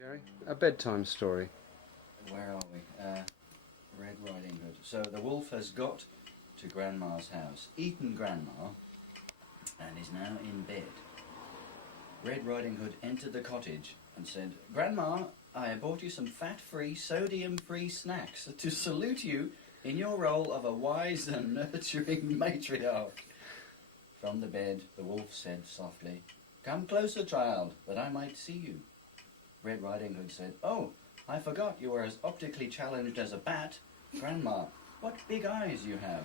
Gerry, a bedtime story. Where are we? Red Riding Hood. So the wolf has got to Grandma's house, eaten Grandma, and is now in bed. Red Riding Hood entered the cottage and said, "Grandma, I have bought you some fat-free, sodium-free snacks to salute you in your role of a wise and nurturing matriarch." From the bed, the wolf said softly, "Come closer, child, that I might see you." Red Riding Hood said, "Oh, I forgot you were as optically challenged as a bat. Grandma, what big eyes you have."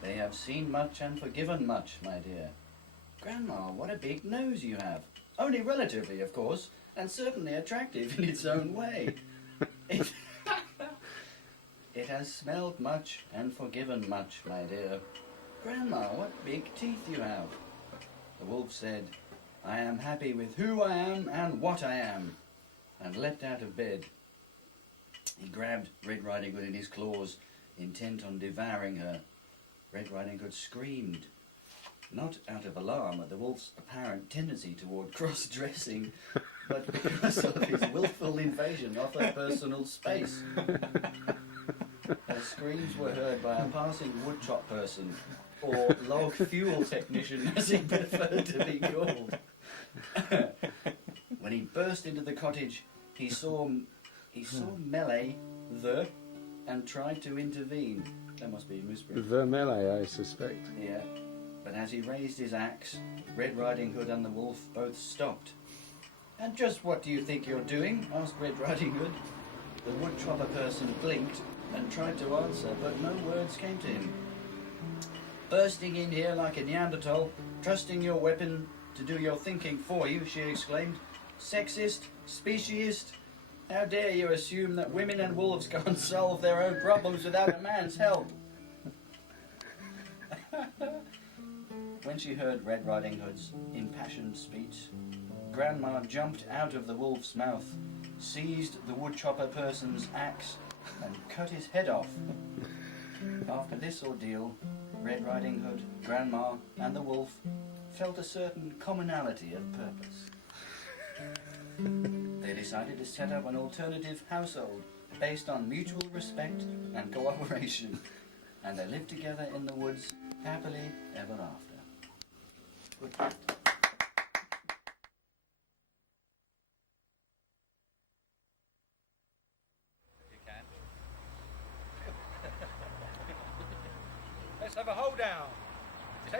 "They have seen much and forgiven much, my dear." "Grandma, what a big nose you have." "Only relatively, of course, and certainly attractive in its own way." It has smelled much and forgiven much, my dear." "Grandma, what big teeth you have." The wolf said, "I am happy with who I am and what I am," and leapt out of bed. He grabbed Red Riding Hood in his claws, intent on devouring her. Red Riding Hood screamed, not out of alarm at the wolf's apparent tendency toward cross-dressing, but because of his willful invasion of her personal space. Her screams were heard by a passing woodchop person, or log fuel technician as he preferred to be called. When he burst into the cottage, he saw Melee and tried to intervene. That must be a misprint. The melee, I suspect. Yeah, but as he raised his axe, Red Riding Hood and the wolf both stopped. "And just what do you think you're doing?" asked Red Riding Hood. The woodchopper person blinked and tried to answer, but no words came to him. "Bursting in here like a Neanderthal, trusting your weapon to do your thinking for you," she exclaimed. "Sexist, speciesist, how dare you assume that women and wolves can't solve their own problems without a man's help?" When she heard Red Riding Hood's impassioned speech, Grandma jumped out of the wolf's mouth, seized the woodchopper person's axe, and cut his head off. After this ordeal, Red Riding Hood, Grandma, and the wolf felt a certain commonality of purpose. They decided to set up an alternative household based on mutual respect and cooperation, and they lived together in the woods happily ever after. Good. You can. Let's have a hold down.